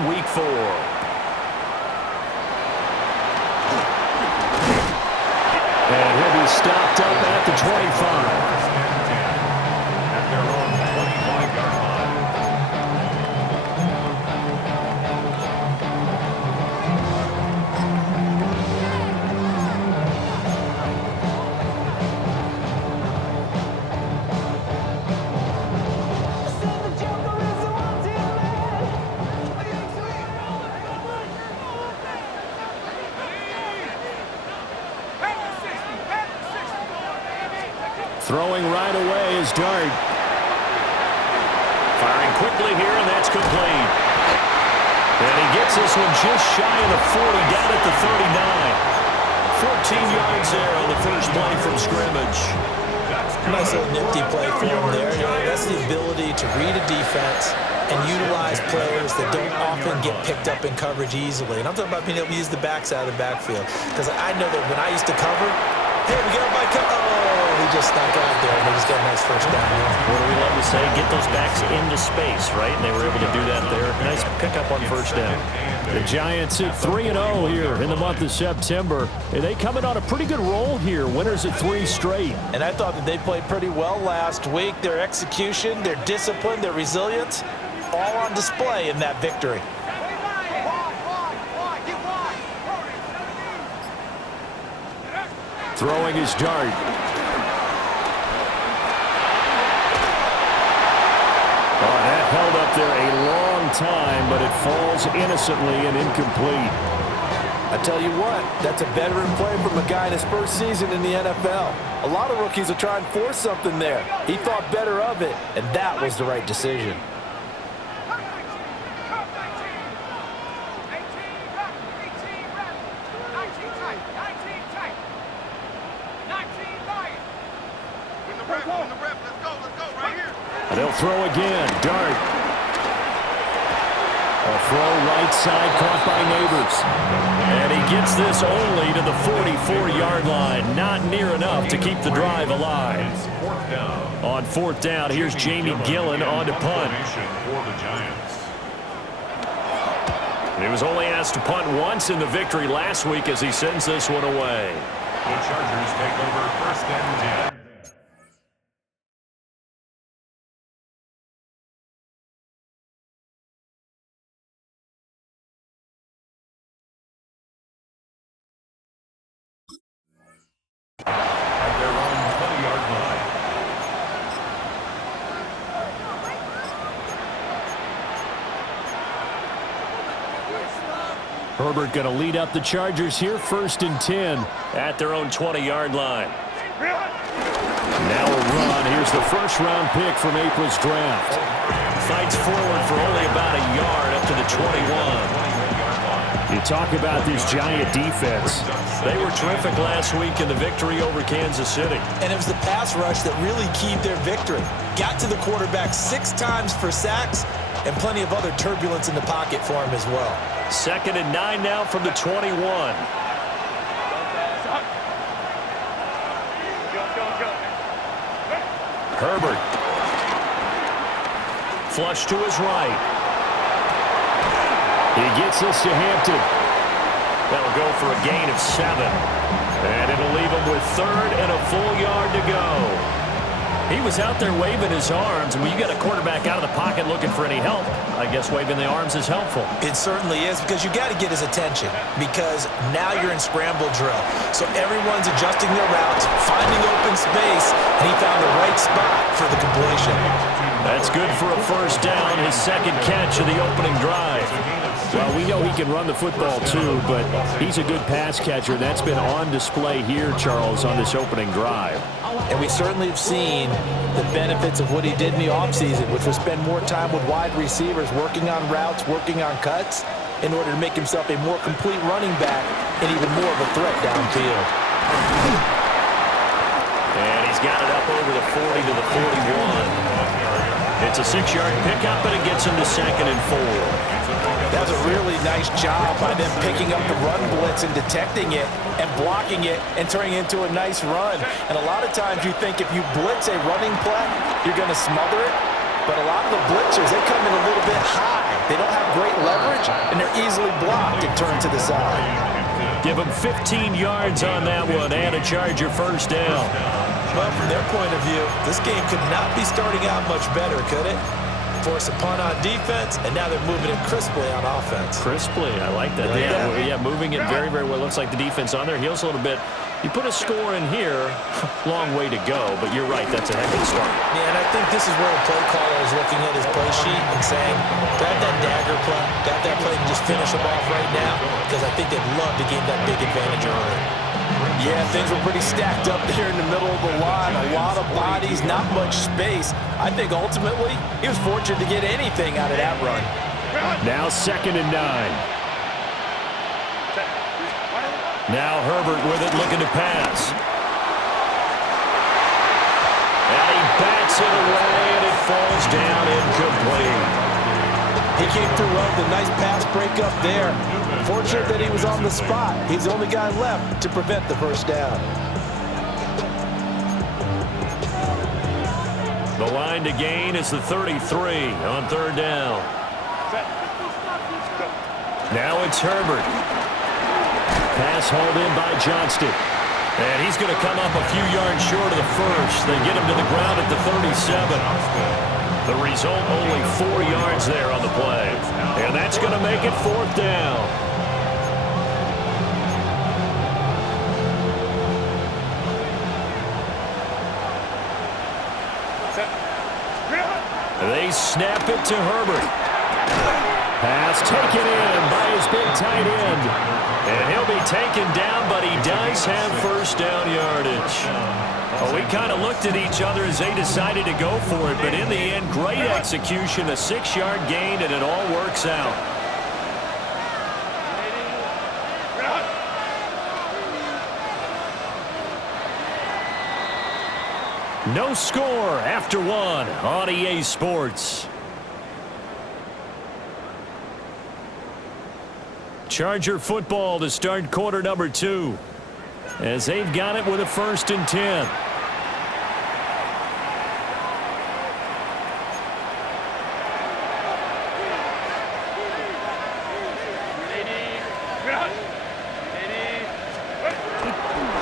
in Week 4. And he'll be stopped up at the 25. At their own 25-yard line. Throwing right away is Dart. Firing quickly here, and that's complete. And he gets this one just shy of the 40, down at the 39. 14 yards there on the first play from scrimmage. Nice little nifty play for him there. That's the ability to read a defense and utilize players that don't often get picked up in coverage easily. And I'm talking about being able to use the backs out of the backfield. Because I know that when I used to cover, hey, we got by cover. Oh, he just snuck out there, and they just got a nice first down. What do we love to say? Get those backs into space, right? And they were able to do that there. Nice pickup on first down. The Giants at 3-0 here in the month of September. And they coming on a pretty good roll here. Winners at 3 straight. And I thought that they played pretty well last week. Their execution, their discipline, their resilience, all on display in that victory. Throwing his Dart. Oh, that held up there a long time, but it falls innocently and incomplete. I tell you what, that's a veteran play from a guy in his first season in the NFL. A lot of rookies will try and force something there. He thought better of it, and that was the right decision. They'll throw again. Dart. A throw right side caught by Neighbors. And he gets this only to the 44-yard line. Not near enough to keep the drive alive. On fourth down, here's Jamie Gillen on to punt. He was only asked to punt once in the victory last week as he sends this one away. The Chargers take over first and 10. At their own 20-yard line. Herbert going to lead up the Chargers here, first and 10 at their own 20-yard line. Now a run. Here's the first-round pick from April's draft. Fights forward for only about a yard up to the 21. You talk about this Giant defense. They were terrific last week in the victory over Kansas City. And it was the pass rush that really keyed their victory. Got to the quarterback 6 times for sacks and plenty of other turbulence in the pocket for him as well. 2nd and 9 now from the 21. Herbert. Flush to his right. He gets this to Hampton. That'll go for a gain of 7. And it'll leave him with 3rd and a full yard to go. He was out there waving his arms. When you got a quarterback out of the pocket looking for any help, I guess waving the arms is helpful. It certainly is, because you got to get his attention, because now you're in scramble drill. So everyone's adjusting their routes, finding open space, and he found the right spot for the completion. That's good for a first down, his 2nd catch of the opening drive. Well, we know he can run the football too, but he's a good pass catcher. That's been on display here, Charles, on this opening drive. And we certainly have seen the benefits of what he did in the offseason, which was spend more time with wide receivers, working on routes, working on cuts, in order to make himself a more complete running back and even more of a threat downfield. And he's got it up over the 40 to the 41. It's a 6-yard pickup, and it gets him to 2nd and 4. That was a really nice job by them picking up the run blitz and detecting it and blocking it and turning it into a nice run. And a lot of times you think if you blitz a running play, you're going to smother it. But a lot of the blitzers, they come in a little bit high. They don't have great leverage. coverage, and they're easily blocked and turned to the side. Give them 15 yards on that one and a Charger first down. Well, from their point of view, this game could not be starting out much better, could it? Force a punt on defense, and now they're moving it crisply on offense. Crisply, I like that. Yeah, moving it very, very well. Looks like the defense on their heels a little bit. You put a score in here, long way to go, but you're right, that's a heck of a start. Yeah, and I think this is where the play caller is looking at his play sheet and saying, grab that dagger play, got that play, and just finish them off right now, because I think they'd love to gain that big advantage early. Yeah, things were pretty stacked up there in the middle of the line. A lot of bodies, not much space. I think ultimately he was fortunate to get anything out of that run. Now 2nd and 9. Now Herbert with it, looking to pass. And he bats it away, and it falls down incomplete. He came through well with a nice pass breakup there. Fortunate that he was on the spot. He's the only guy left to prevent the first down. The line to gain is the 33 on 3rd down. Now it's Herbert. Pass hauled in by Johnston. And he's going to come up a few yards short of the first. They get him to the ground at the 37. The result, only 4 yards there on the play. And that's going to make it 4th down. They snap it to Herbert. Pass taken in by his big tight end. And he'll be taken down, but he does have first down yardage. Well, we kind of looked at each other as they decided to go for it, but in the end, great execution, a 6-yard gain, and it all works out. No score after 1 on EA Sports. Charger football to start quarter number 2, as they've got it with a 1st and 10.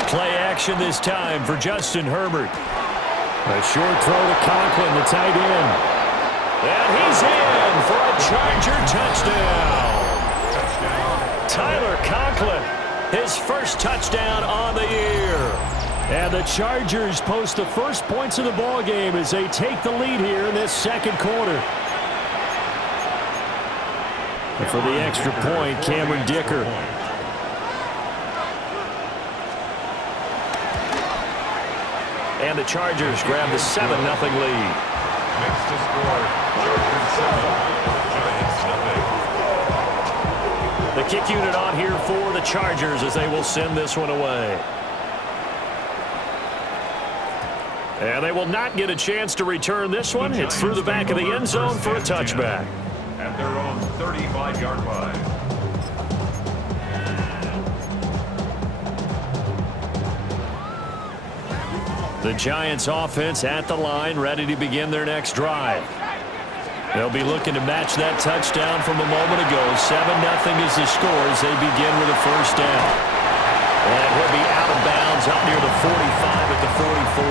Play action this time for Justin Herbert. A short throw to Conklin, the tight end. And he's in for a Charger touchdown. Tyler Conklin, his first touchdown on the year. And the Chargers post the first points of the ball game as they take the lead here in this 2nd quarter. And for the extra point, Cameron Dicker. And the Chargers grab the 7-0 lead. Next to score, Chargers 7, Giants nothing. The kick unit on here for the Chargers as they will send this one away. And they will not get a chance to return this one. It's through the back of the end zone for a touchback. At their own 35-yard line. The Giants offense at the line, ready to begin their next drive. They'll be looking to match that touchdown from a moment ago. 7-0 is the score as they begin with a first down. And he'll be out of bounds up near the 45 at the 44.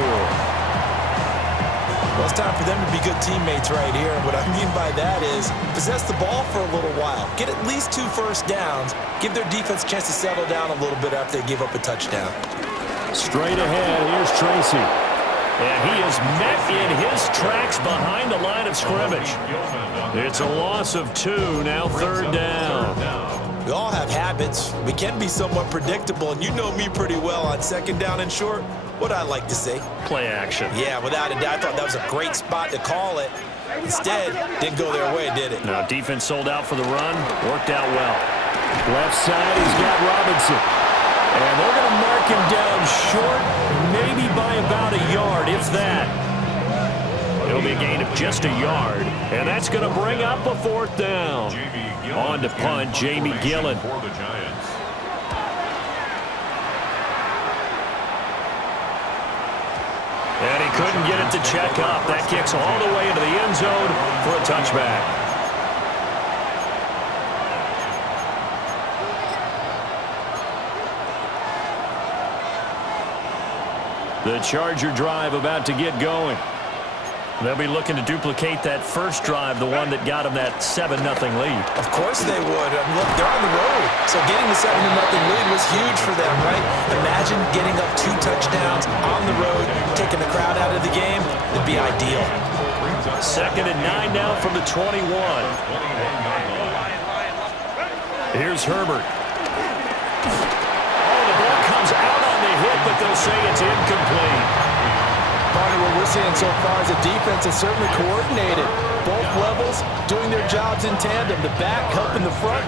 Well, it's time for them to be good teammates right here. And what I mean by that is possess the ball for a little while. Get at least 2 first downs. Give their defense a chance to settle down a little bit after they give up a touchdown. Straight ahead, here's Tracy. And he is met in his tracks behind the line of scrimmage. It's a loss of 2, now 3rd down. We all have habits. We can be somewhat predictable, and you know me pretty well on 2nd down and short. What I like to say? Play action. Yeah, without a doubt, I thought that was a great spot to call it. Instead, didn't go their way, did it? Now, defense sold out for the run. Worked out well. Left side, he's got Robinson. And they're going to mark him down short, maybe by about a yard, if that. It'll be a gain of just a yard, and that's going to bring up a 4th down. On to punt, Jamie Gillen. For the Giants. And he couldn't get it to check up. That kicks all the way into the end zone for a touchback. The Charger drive about to get going. They'll be looking to duplicate that first drive, the one that got them that 7-0 lead. Of course they would. I mean, look, they're on the road. So getting the 7-0 lead was huge for them, right? Imagine getting up 2 touchdowns on the road, taking the crowd out of the game. It'd be ideal. 2nd and 9 now from the 21. Here's Herbert. Oh, the ball comes out on the hit, but they'll say it's incomplete. Partner, what we're seeing so far is the defense is certainly coordinated. Both levels doing their jobs in tandem. The back helping the front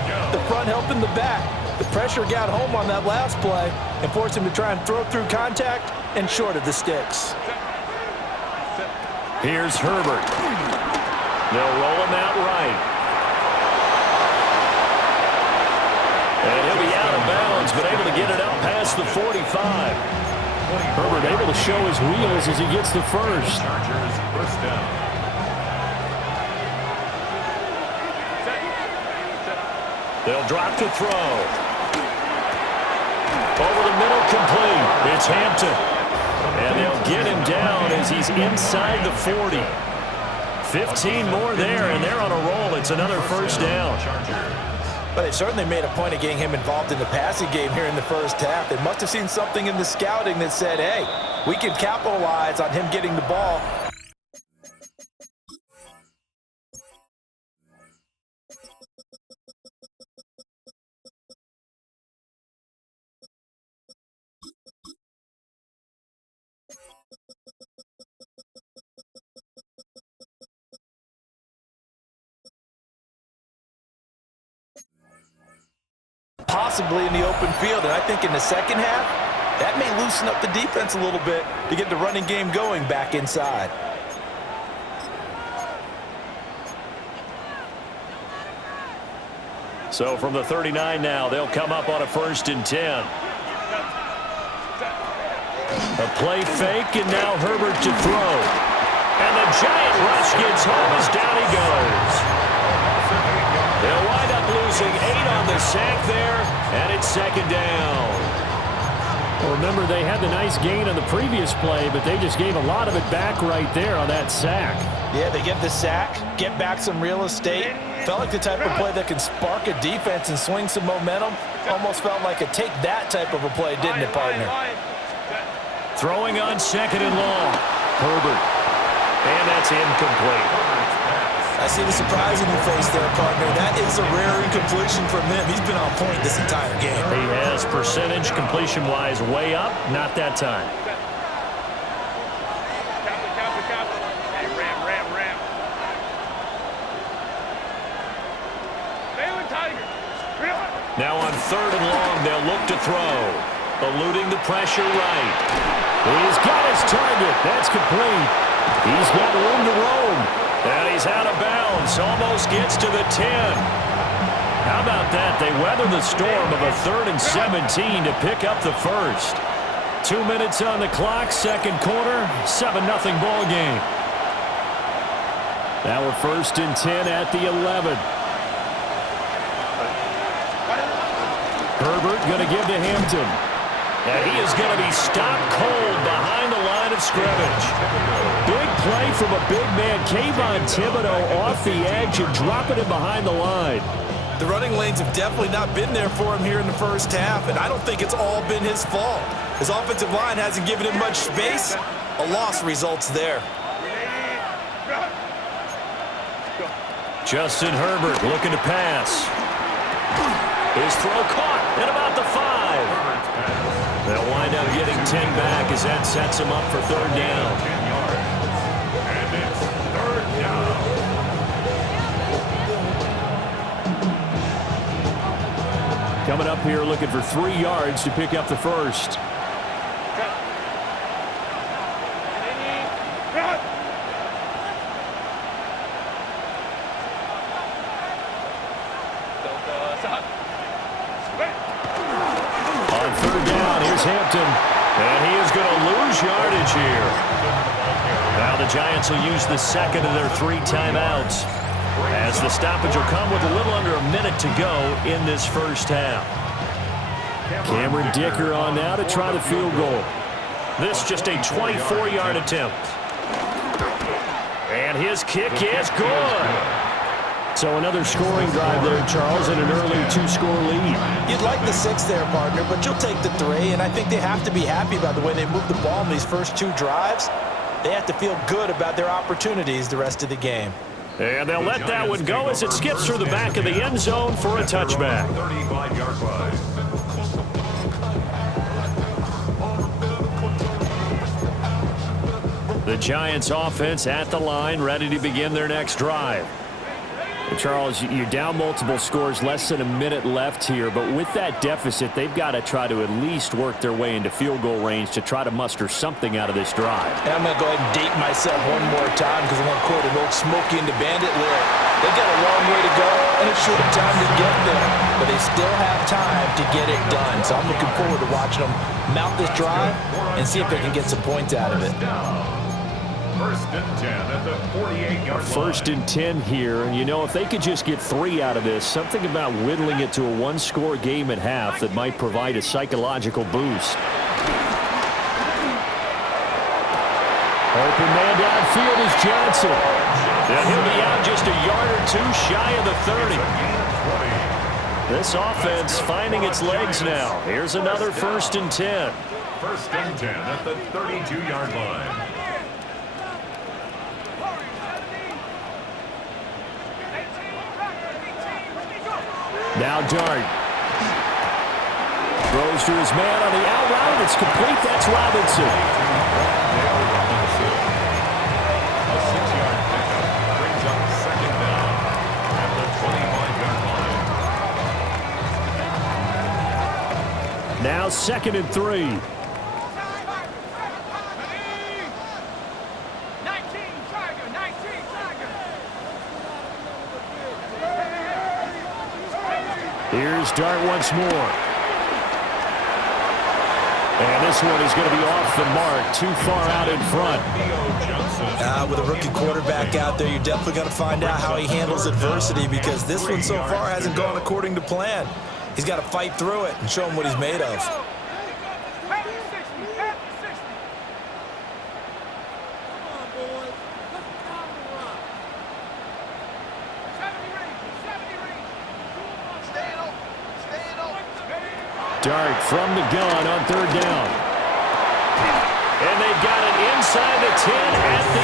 helping the back. The pressure got home on that last play and forced him to try and throw through contact and short of the sticks. Here's Herbert. They'll roll him out right. And he'll be out of bounds, but able to get it up past the 45. Herbert able to show his wheels as he gets the first. Chargers first down. They'll drop to throw. Over the middle, complete. It's Hampton. And they'll get him down as he's inside the 40. 15 more there, and they're on a roll. It's another first down. But they certainly made a point of getting him involved in the passing game here in the first half. They must have seen something in the scouting that said, hey, we can capitalize on him getting the ball. Possibly in the open field, and I think in the second half, that may loosen up the defense a little bit to get the running game going back inside. So from the 39 now, they'll come up on a 1st and 10. A play fake, and now Herbert to throw. And the giant rush gets home as down he goes. They'll wind up losing 8 on the sack there, and it's 2nd down. Well, remember, they had the nice gain on the previous play, but they just gave a lot of it back right there on that sack. Yeah, they get the sack, get back some real estate. Felt like the type of play that can spark a defense and swing some momentum. Almost felt like a take that type of a play, didn't it, partner? Throwing on 2nd and long. Herbert. And that's incomplete. I see the surprise in your face there, partner. That is a rare incompletion from him. He's been on point this entire game. He has percentage completion-wise way up. Not that time. Hey, ram. Baylor Tigers. Now on 3rd and long, they'll look to throw. Eluding the pressure right. He's got his target. That's complete. He's got room to roam. And he's out of bounds. Almost gets to the 10. How about that? They weather the storm of a 3rd and 17 to pick up the first. 2 minutes on the clock, 2nd quarter, 7-0 ball game. Now we're 1st and 10 at the 11. Herbert going to give to Hampton. And he is going to be stopped cold behind the line of scrimmage. Big play from a big man, Kayvon Thibodeau, off the edge and dropping him behind the line. The running lanes have definitely not been there for him here in the first half, and I don't think it's all been his fault. His offensive line hasn't given him much space. A loss results there. Justin Herbert looking to pass. His throw caught at about the 5. They'll wind up getting 10 back as that sets him up for 3rd down. 10 yards. And it's 3rd down. Coming up here looking for 3 yards to pick up the first. On 3rd down, here's Hampton. And he is going to lose yardage here. Now the Giants will use the 2nd of their 3 timeouts, as the stoppage will come with a little under a minute to go in this first half. Cameron Dicker on now to try the field goal. This just a 24-yard attempt. And his kick is good. So another scoring drive there, Charles, and an early 2-score lead. You'd like the 6 there, partner, but you'll take the 3, and I think they have to be happy about the way they moved the ball in these first 2 drives. They have to feel good about their opportunities the rest of the game. And they'll let that one go as it skips through the back of the end zone for a touchback. 35-yard line. The Giants offense at the line, ready to begin their next drive. Charles, you're down multiple scores, less than a minute left here, but with that deficit, they've got to try to at least work their way into field goal range to try to muster something out of this drive. And I'm going to go ahead and date myself one more time because I'm going to quote an old Smokey and the Bandit lyric. They've got a long way to go and a short time to get there, but they still have time to get it done. So I'm looking forward to watching them mount this drive and see if they can get some points out of it. First and 10 at the 48-yard line. First and 10 here, and you know, if they could just get 3 out of this, something about whittling it to a 1-score game at half that might provide a psychological boost. Open man downfield is Johnson. And he'll be out just a yard or 2 shy of the 30. This offense finding its legs now. Here's another first and 10. First and 10 at the 32-yard line. Now Dart. Throws to his man on the out route. It's complete. That's Robinson. A 6-yard pickup brings up second down at the 25-yard line. Now 2nd and 3. Here's Dart once more. And this one is going to be off the mark, too far out in front. With a rookie quarterback out there, you're definitely going to find out how he handles adversity because this one so far hasn't gone according to plan. He's got to fight through it and show him what he's made of. Dart from the gun on 3rd down. And they've got it inside the 10 at the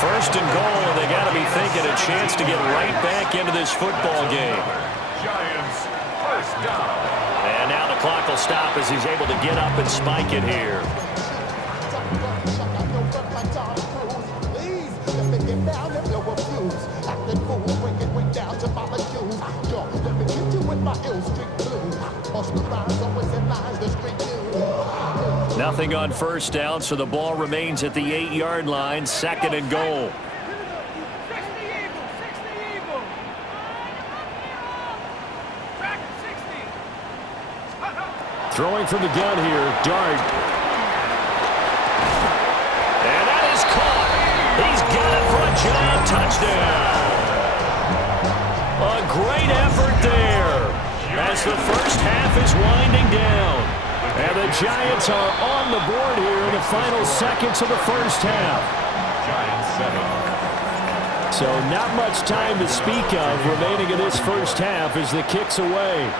8. First and goal, and they got to be thinking a chance to get right back into this football game. Giants first down. And now the clock will stop as he's able to get up and spike it here. Nothing on first down, so the ball remains at the 8-yard line, 2nd and goal. Throwing from the gun here, Dart. And that is caught. He's got it for a giant touchdown. A great effort there as the first half is winding down. And the Giants are on the board here in the final seconds of the first half. Giants 7. So not much time to speak of remaining in this first half as the kick's away.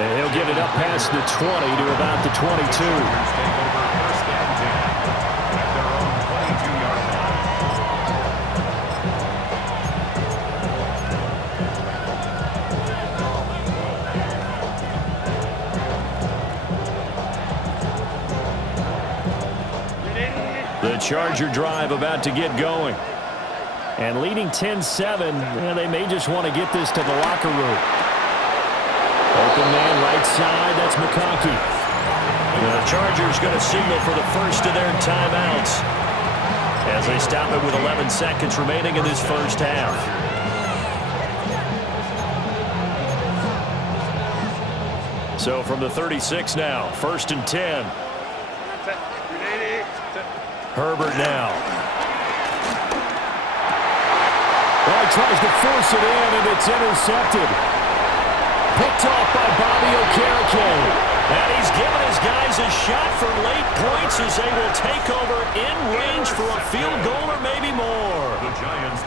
And he'll get it up past the 20 to about the 22. Take over first and 10 at their own 22-yard line. The Charger drive about to get going. And leading 10-7, they may just want to get this to the locker room. Open man right side, that's McConkey. The Chargers going to signal for the first of their timeouts as they stop it with 11 seconds remaining in this first half. So from the 36 now, 1st and 10. Herbert now. Well, he tries to force it in, and it's intercepted. Picked off by Bobby Okereke. And he's given his guys a shot for late points as they will take over in range for a field goal or maybe more.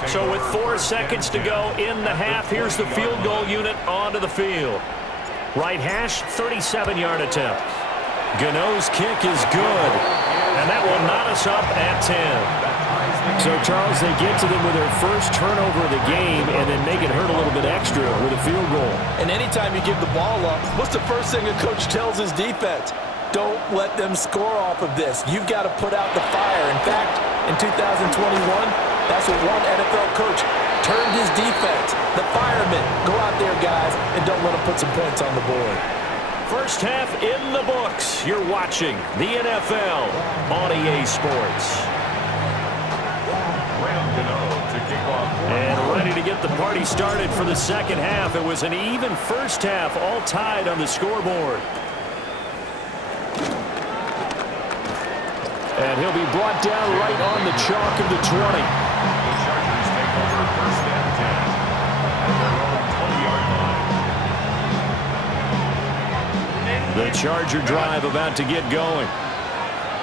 So with 4 seconds to go in the half, here's the field goal unit onto the field. Right hash, 37-yard attempt. Gano's kick is good. And that will knot us up at 10. So, Charles, they get to them with their first turnover of the game and then make it hurt a little bit extra with a field goal. And anytime you give the ball up, what's the first thing a coach tells his defense? Don't let them score off of this. You've got to put out the fire. In fact, in 2021, that's what one NFL coach turned his defense. The firemen. Go out there, guys, and don't let them put some points on the board. First half in the books. You're watching the NFL on EA Sports. And ready to get the party started for the second half. It was an even first half, all tied on the scoreboard. And he'll be brought down right on the chalk of the 20. The Chargers take over first and 10 at their own 20-yard line. The Charger drive about to get going.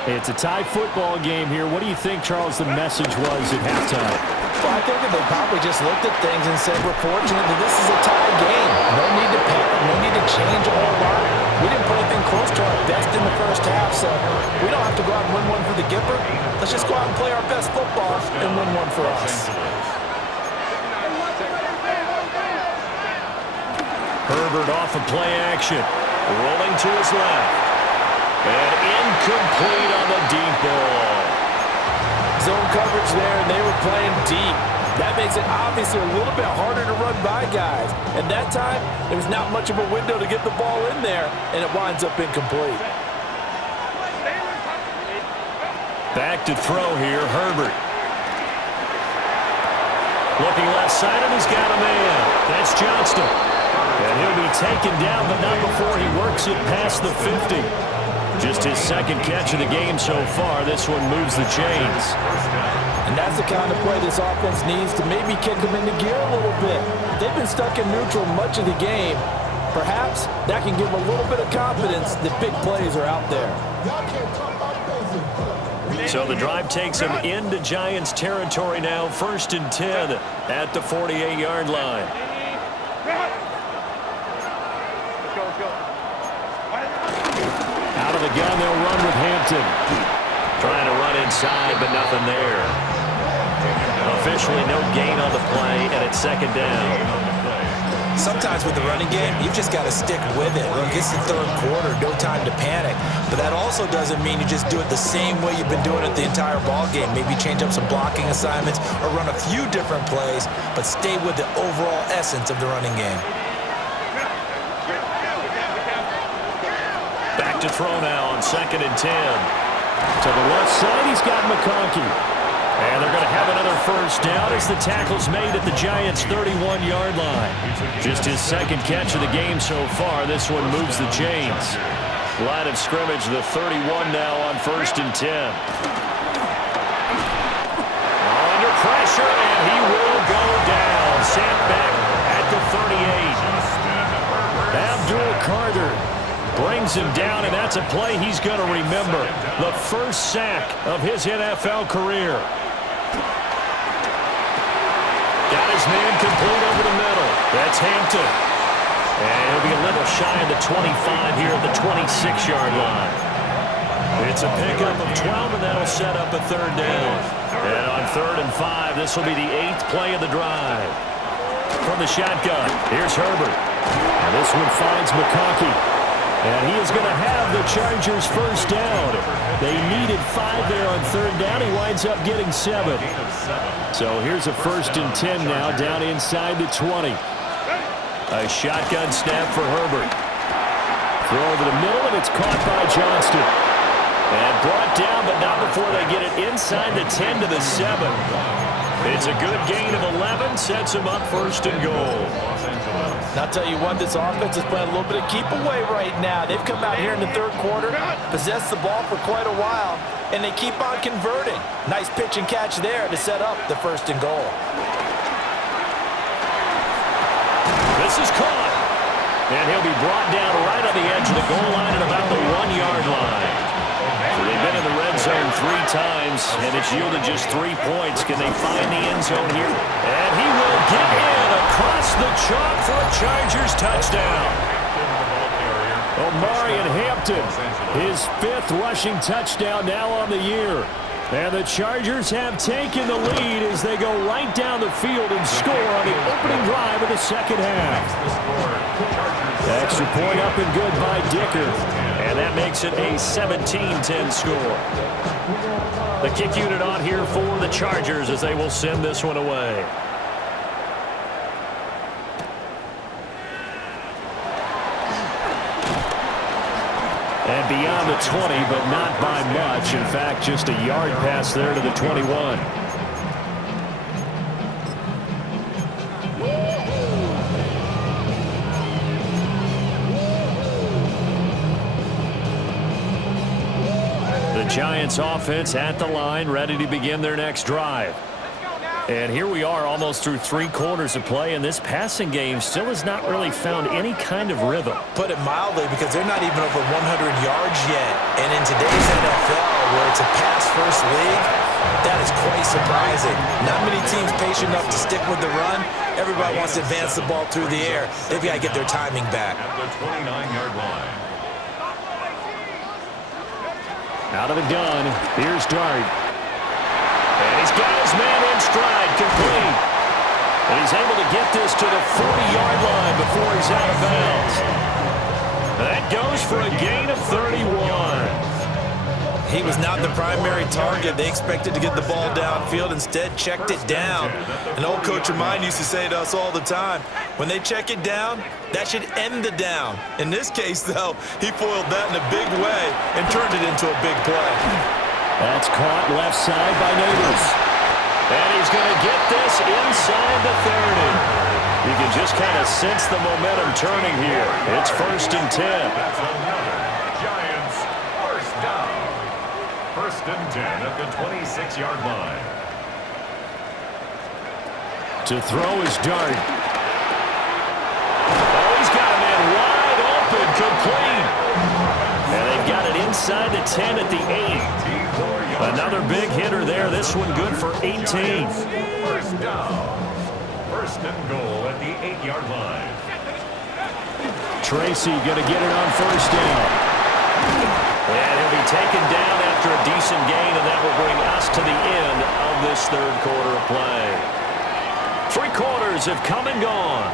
It's a tie football game here. What do you think, Charles, the message was at halftime? Well, I think that they probably just looked at things and said, we're fortunate that this is a tie game. No need to panic. No need to change a whole lot. We didn't put anything close to our best in the first half, so we don't have to go out and win one for the Gipper. Let's just go out and play our best football and win one for us. Herbert off of play action. Rolling to his left. And incomplete on the deep ball. Zone coverage there, and they were playing deep. That makes it obviously a little bit harder to run by guys. And that time, there was not much of a window to get the ball in there, and it winds up incomplete. Back to throw here, Herbert. Looking left side, and he's got a man. That's Johnston. And he'll be taken down, but not before he works it past the 50. Just his second catch of the game so far. This one moves the chains. And that's the kind of play this offense needs to maybe kick them into gear a little bit. They've been stuck in neutral much of the game. Perhaps that can give them a little bit of confidence that big plays are out there. So the drive takes them into Giants territory now. First and 10 at the 48-yard line. Out of the gun, they'll run with Hampton. Trying to run inside, but nothing there. Officially no gain on the play, and it's second down. Sometimes with the running game, you've just got to stick with it. Look, it's the third quarter, no time to panic. But that also doesn't mean you just do it the same way you've been doing it the entire ball game. Maybe change up some blocking assignments or run a few different plays, but stay with the overall essence of the running game. Back to throw now on second and 10. To the left side, he's got McConkey. And they're going to have another first down as the tackle's made at the Giants' 31-yard line. Just his second catch of the game so far. This one moves the chains. Line of scrimmage, the 31 now on first and 10. Under pressure, and he will go down. Sacked back at the 38. Abdul Carter brings him down, and that's a play he's going to remember. The first sack of his NFL career. Got his man complete over the middle. That's Hampton. And he'll be a little shy of the 25 here at the 26-yard line. It's a pickup of 12, and that'll set up a third down. And on 3rd and 5, this will be the 8th play of the drive. From the shotgun, here's Herbert. And this one finds McConkey. And he is going to have the Chargers first down. They needed 5 there on 3rd down. He winds up getting 7. So here's a first and 10 now down inside the 20. A shotgun snap for Herbert. Throw over the middle, and it's caught by Johnston. And brought down, but not before they get it inside the 10 to the 7. It's a good gain of 11. Sets him up first and goal. And I'll tell you what, this offense is playing a little bit of keep away right now. They've come out here in the 3rd quarter, possessed the ball for quite a while, and they keep on converting. Nice pitch and catch there to set up the first and goal. This is caught. And he'll be brought down right on the edge of the goal line at about the 1-yard line. So they've been in the red zone 3 times, and it's yielded just 3 points. Can they find the end zone here? And he will get in across the chalk for a Chargers touchdown. Omarion Hampton, his 5th rushing touchdown now on the year. And the Chargers have taken the lead as they go right down the field and score on the opening drive of the second half. Extra point up and good by Dicker. And that makes it a 17-10 score. The kick unit on here for the Chargers as they will send this one away. And beyond the 20, but not by much. In fact, just a yard pass there to the 21. The Giants offense at the line, ready to begin their next drive. And here we are almost through 3 quarters of play, and this passing game still has not really found any kind of rhythm. Put it mildly, because they're not even over 100 yards yet. And in today's NFL, where it's a pass-first league, that is quite surprising. Not many teams patient enough to stick with the run. Everybody wants to advance the ball through the air. They've got to get their timing back. At the 29-yard line. Out of the gun, here's Dart. And he's got his man in stride, complete. And he's able to get this to the 40-yard line before he's out of bounds. That goes for a gain of 31. He was not the primary target. They expected to get the ball downfield. Instead, checked it down. An old coach of mine used to say to us all the time, when they check it down, that should end the down. In this case, though, he foiled that in a big way and turned it into a big play. That's caught left side by Neighbors. And he's going to get this inside the 30. You can just kind of sense the momentum turning here. It's 1st and 10. That's another Giants first down. 1st and 10 at the 26-yard line. To throw is Dart. Oh, he's got a man wide open, complete. And they've got it inside the 10 at the 8. Another big hitter there. This one good for 18. First down. 1st and goal at the 8-yard line. Tracy going to get it on 1st down. And he'll be taken down after a decent gain, and that will bring us to the end of this 3rd quarter of play. 3 quarters have come and gone.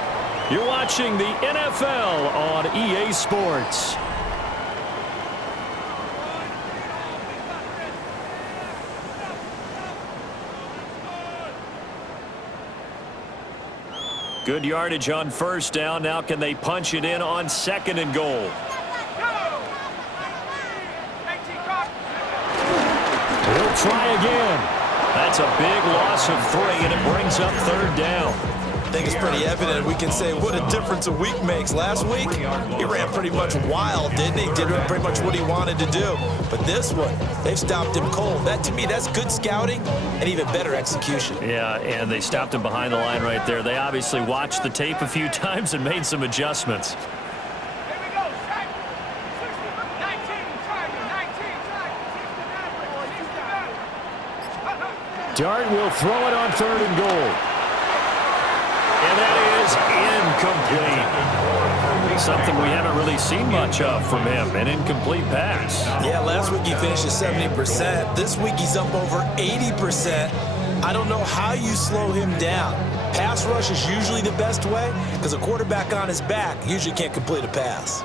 You're watching the NFL on EA Sports. Good yardage on 1st down. Now can they punch it in on 2nd and goal? He'll try again. That's a big loss of 3, and it brings up 3rd down. I think it's pretty evident. We can say what a difference a week makes. Last week, he ran pretty much wild, didn't he? Did pretty much what he wanted to do. But this one, they've stopped him cold. That, to me, that's good scouting and even better execution. Yeah, and they stopped him behind the line right there. They obviously watched the tape a few times and made some adjustments. Dart will throw it on 3rd and goal. And that is incomplete. Something we haven't really seen much of from him, an incomplete pass. Yeah, last week he finished at 70%. This week he's up over 80%. I don't know how you slow him down. Pass rush is usually the best way because a quarterback on his back usually can't complete a pass.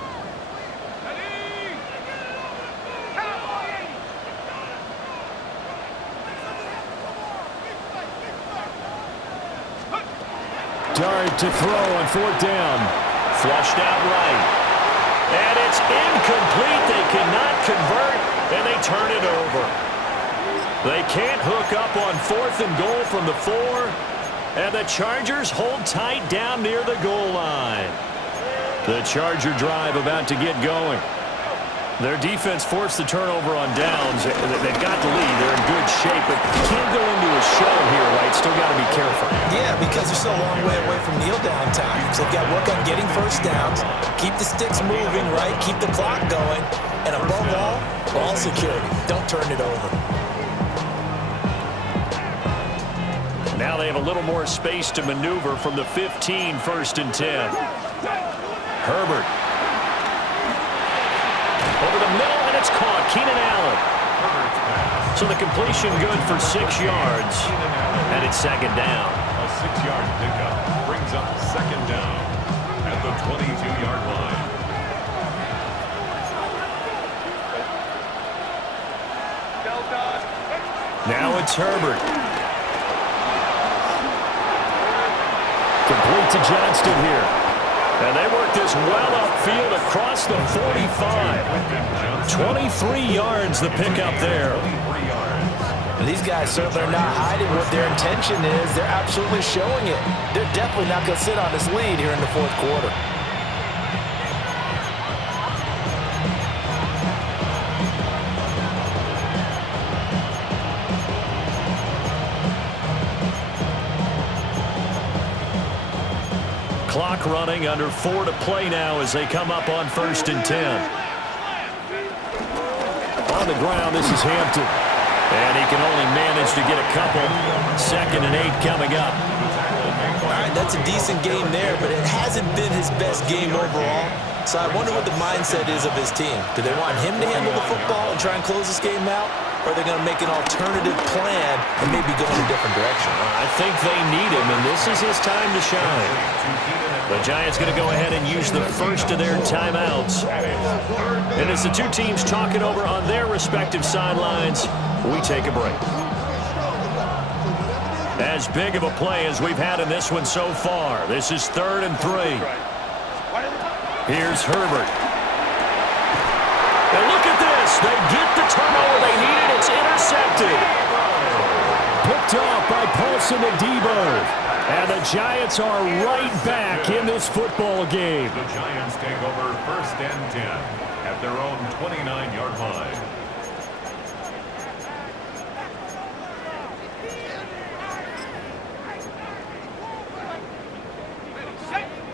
Dart to throw on 4th down. Flushed out right. And it's incomplete. They cannot convert, and they turn it over. They can't hook up on 4th and goal from the 4, and the Chargers hold tight down near the goal line. The Charger drive about to get going. Their defense forced the turnover on downs. They've got the lead. They're in good shape, but can't go into a show here, right? Still got to be careful. Yeah, because they're still a long way away from kneel down time. So they've got to work on getting first downs, keep the sticks moving, right? Keep the clock going. And above all, ball security. Don't turn it over. Now they have a little more space to maneuver from the 15, 1st and 10. Herbert. Over the middle, and it's caught. Keenan Allen. So the completion good for 6 yards. And it's 2nd down. A 6-yard pickup brings up 2nd down at the 22-yard line. Now it's Herbert. Complete to Johnston here. And they work this well upfield across the 45. 23 yards the pickup there. And these guys certainly are not hiding what their intention is. They're absolutely showing it. They're definitely not going to sit on this lead here in the 4th quarter. Clock running, under 4 to play now as they come up on 1st and 10. On the ground, this is Hampton. And he can only manage to get a couple. 2nd and 8 coming up. All right, that's a decent game there, but it hasn't been his best game overall. So I wonder what the mindset is of his team. Do they want him to handle the football and try and close this game out? Or are they going to make an alternative plan and maybe go in a different direction? I think they need him, and this is his time to shine. The Giants going to go ahead and use the first of their timeouts. And as the two teams talk it over on their respective sidelines, we take a break. As big of a play as we've had in this one so far. This is 3rd and 3. Here's Herbert. And look at this. They get the turnover they needed. It's intercepted. Picked off by Paulson Adebo. And the Giants are right back in this football game. The Giants take over 1st and 10 at their own 29-yard line.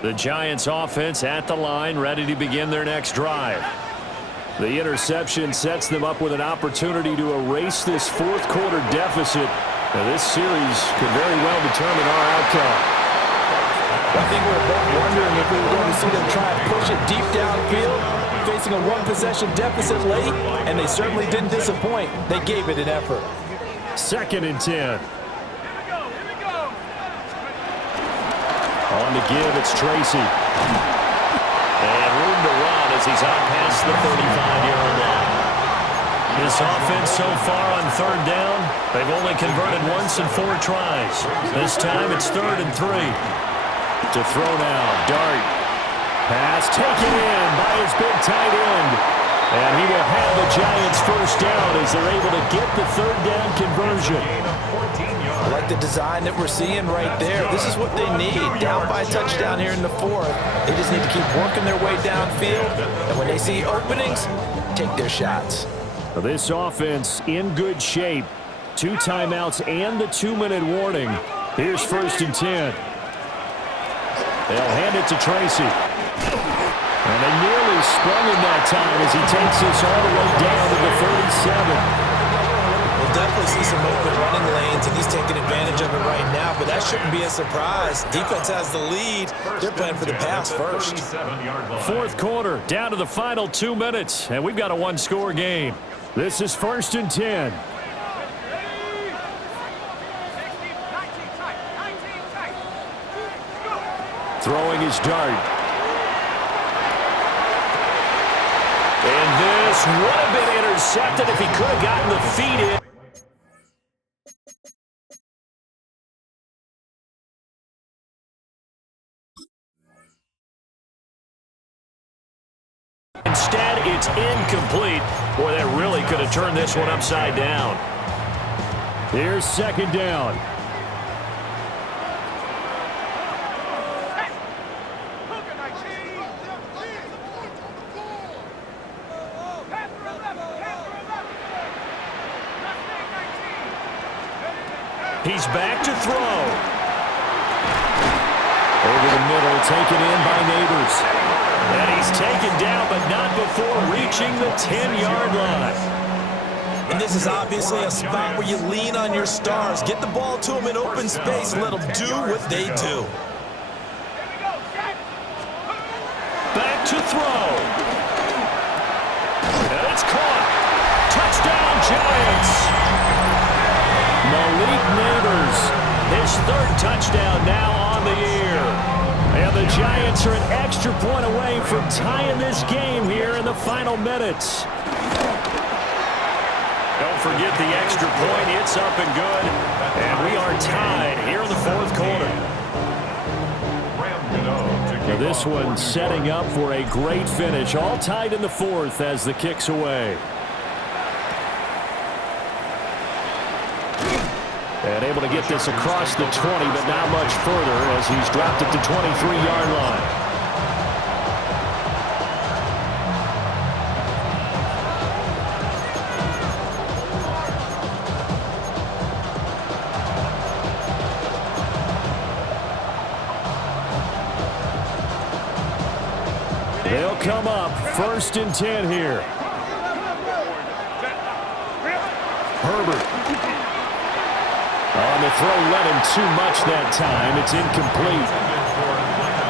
The Giants offense at the line, ready to begin their next drive. The interception sets them up with an opportunity to erase this 4th quarter deficit. Now, this series could very well determine our outcome. I think we were both wondering if we were going to see them try and push it deep downfield, facing a 1-possession deficit late, and they certainly didn't disappoint. They gave it an effort. 2nd and 10. On the give, it's Tracy. And room to run as he's out past the 35-yard line. This offense so far on 3rd down, they've only converted once in 4 tries. This time it's 3rd and 3. To throw now, Dart. Pass taken in by his big tight end. And he will have the Giants first down as they're able to get the 3rd down conversion. I like the design that we're seeing right there. This is what they need. Down by a touchdown here in the 4th. They just need to keep working their way downfield. And when they see openings, take their shots. This offense in good shape. 2 timeouts and the 2-minute warning. Here's 1st and 10. They'll hand it to Tracy. And they nearly sprung him that time as he takes this all the way down to the 37. We'll definitely see some open running lanes, and he's taking advantage of it right now, but that shouldn't be a surprise. Defense has the lead. They're playing for the pass first. 4th quarter, down to the final 2 minutes, and we've got a 1-score game. This is 1st and 10. Throwing his Dart. And this would have been intercepted if he could have gotten the feet in. Instead, it's incomplete. Boy, that really could have turned this one upside down. Here's 2nd down. He's back to throw. Over the middle, taken in by Neighbors. And he's taken down, but not before reaching the 10-yard line. And this is obviously a spot where you lean on your stars. Get the ball to them in open space and let them do what they do. Back to throw. And it's caught. Touchdown, Giants. Malik Neighbors, his third touchdown now on the year. And the Giants are an extra point away from tying this game here in the final minutes. Don't forget the extra point. It's up and good. And we are tied here in the fourth quarter. Now this one setting up for a great finish. All tied in the fourth as the kick's away. And able to get this across the 20, but not much further as he's dropped at the 23-yard line. They'll come up 1st and 10 here. Herbert. On the throw, led him too much that time. It's incomplete.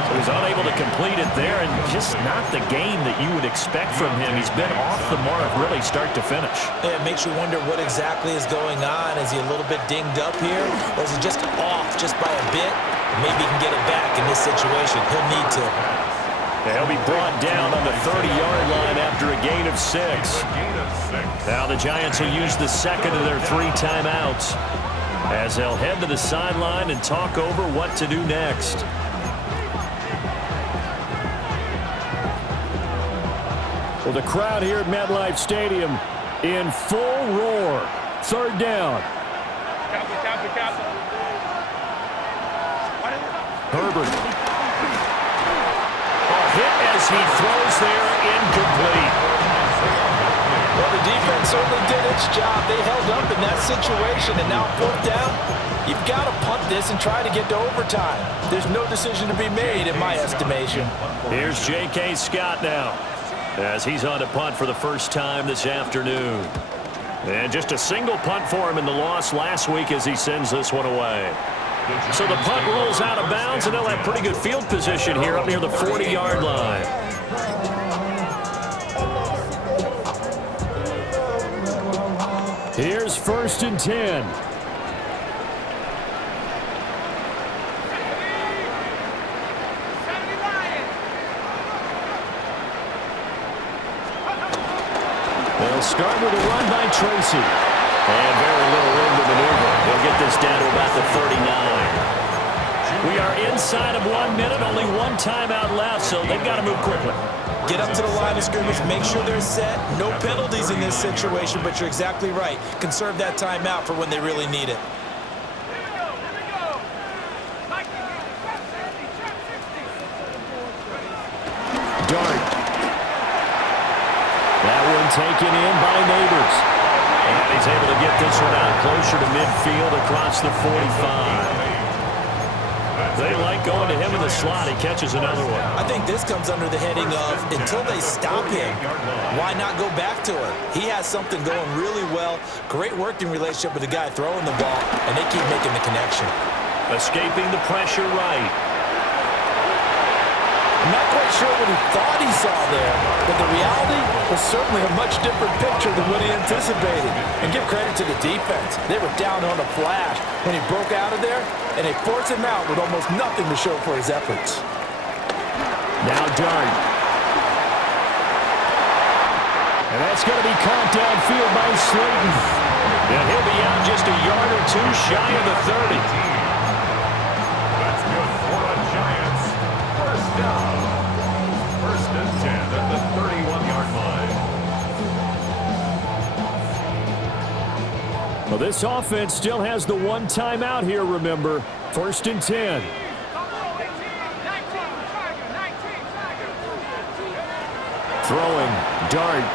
So he's unable to complete it there, and just not the game that you would expect from him. He's been off the mark really start to finish. Yeah, it makes you wonder what exactly is going on. Is he a little bit dinged up here, or is he just off just by a bit? Maybe he can get it back in this situation. He'll need to. He'll be brought down on the 30-yard line after a gain of 6. Now the Giants will use the second of their 3 timeouts as they'll head to the sideline and talk over what to do next. Well, the crowd here at MetLife Stadium in full roar. 3rd down. Herbert. As he throws there, incomplete. Well, the defense certainly did its job. They held up in that situation, and now 4th down, you've got to punt this and try to get to overtime. There's no decision to be made, in my estimation. Here's J.K. Scott now, as he's on to punt for the first time this afternoon. And just a single punt for him in the loss last week as he sends this one away. So the punt rolls out of bounds, and they'll have pretty good field position here up near the 40-yard line. Here's 1st and 10. They'll start with a run by Tracy. And very little room to maneuver. He'll get this down to about the 39. We are inside of 1 minute, only 1 timeout left, so they've got to move quickly. Get up to the line of scrimmage, make sure they're set. No penalties in this situation, but you're exactly right. Conserve that timeout for when they really need it. Dart. That one taken in by Neighbors. And he's able to get this one out closer to midfield across the 45. They like going to him in the slot. He catches another one. I think this comes under the heading of until they stop him, why not go back to him? He has something going really well. Great working relationship with the guy throwing the ball, and they keep making the connection. Escaping the pressure right. I'm not quite sure what he thought he saw there, but the reality was certainly a much different picture than what he anticipated. And give credit to the defense. They were down on a flash when he broke out of there, and they forced him out with almost nothing to show for his efforts. Now Dart. And that's going to be caught downfield by Slayton. And he'll be out just a yard or 2 shy of the 30. That's good for the Giants. First down. 1st and 10 at the 31-yard line. Well, this offense still has the 1 timeout here, remember. 1st and 10. Throwing. Dart.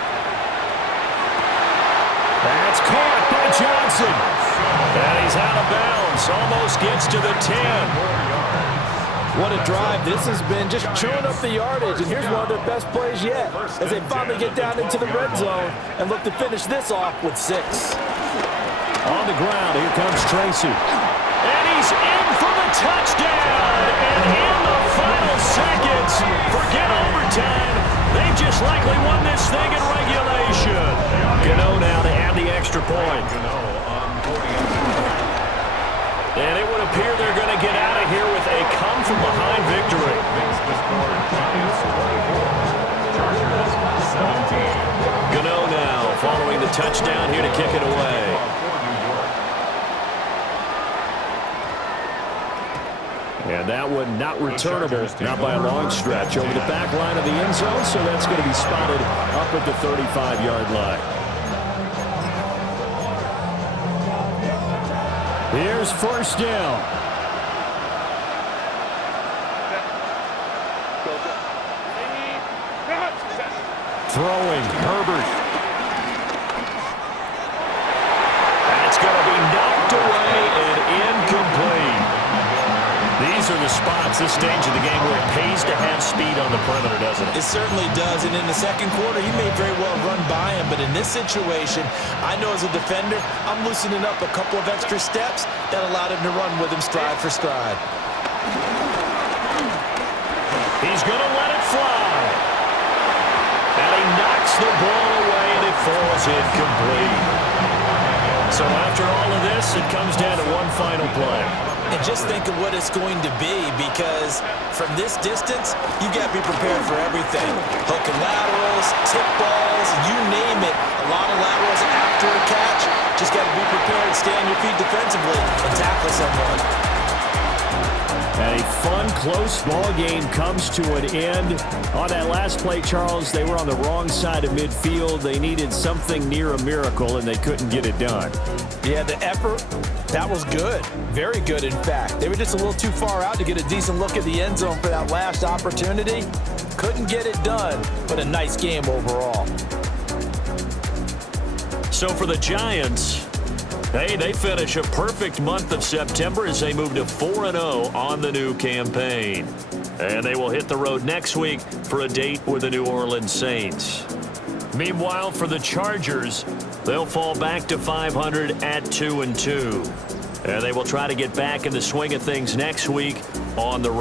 That's caught by Johnson. And he's out of bounds. Almost gets to the 10. What a drive this has been, just chewing up the yardage. And here's one of their best plays yet as they finally get down into the red zone and look to finish this off with 6. On the ground, here comes Tracy. And he's in for the touchdown. And in the final seconds, forget overtime. They just likely won this thing in regulation. Gano now to add the extra point. And it would appear they're going to get out of here with a come-from-behind victory. Gano now following the touchdown here to kick it away. And that one not returnable, not by a long stretch, over the back line of the end zone, so that's going to be spotted up at the 35-yard line. Here's first down. Throwing, Herbert. That's going to be knocked away and incomplete. These are the spots, this stage of the game, where it pays to have speed on the perimeter, doesn't it? It certainly does, and in the second quarter, he may very well run by him, but in this situation, I know as a defender, I'm loosening up a couple of extra steps that allowed him to run with him stride for stride. He's going to let it fly. And he knocks the ball away, and it falls incomplete. So after all of this, it comes down to one final play. And just think of what it's going to be, because from this distance, you've got to be prepared for everything. Hook and laterals, tip balls, you name it. A lot of laterals after a catch. Just got to be prepared, stay on your feet defensively, and tackle someone. A fun, close ball game comes to an end. On that last play, Charles, they were on the wrong side of midfield. They needed something near a miracle, and they couldn't get it done. Yeah, the effort, that was good. Very good, in fact. They were just a little too far out to get a decent look at the end zone for that last opportunity. Couldn't get it done, but a nice game overall. So for the Giants, hey, they finish a perfect month of September as they move to 4-0 on the new campaign. And they will hit the road next week for a date with the New Orleans Saints. Meanwhile, for the Chargers, they'll fall back to 500 at 2-2. And they will try to get back in the swing of things next week on the road.